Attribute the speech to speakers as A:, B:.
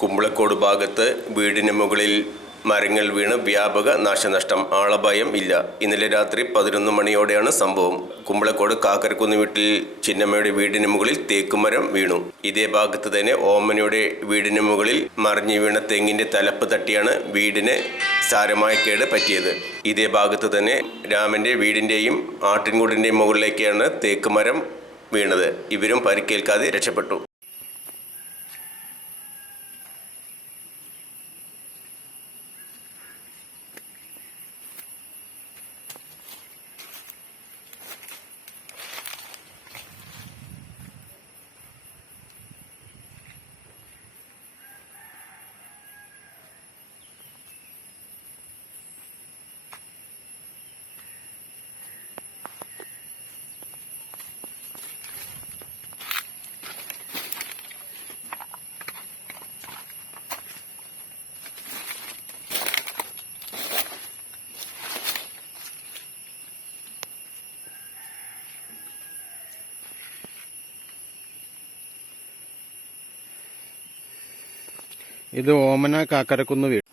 A: കുമ്പളക്കോട് ഭാഗത്ത് വീടിന് മുകളിൽ മരങ്ങൾ വീണ് വ്യാപക നാശനഷ്ടം ആളപായം ഇല്ല. ഇന്നലെ രാത്രി പതിനൊന്ന് മണിയോടെയാണ് സംഭവം. കുമ്പളക്കോട് കാക്കരക്കുന്ന് വീട്ടിൽ ചിന്നമ്മയുടെ വീടിന് മുകളിൽ തേക്കുമരം വീണു. ഇതേ ഭാഗത്ത് തന്നെ ഓമനയുടെ വീടിന് മുകളിൽ മറിഞ്ഞു വീണ തെങ്ങിന്റെ തലപ്പ് തട്ടിയാണ് വീടിന് സാരമായ കേട് പറ്റിയത്. ഇതേ ഭാഗത്ത് തന്നെ രാമന്റെ വീടിന്റെയും ആട്ടിൻകൂടിന്റെയും മുകളിലേക്കാണ് തേക്കുമരം വീണത്. ഇവരും പരിക്കേൽക്കാതെ രക്ഷപ്പെട്ടു.
B: ഇത് ഓമന കാക്കരക്കുന്ന് വീട്.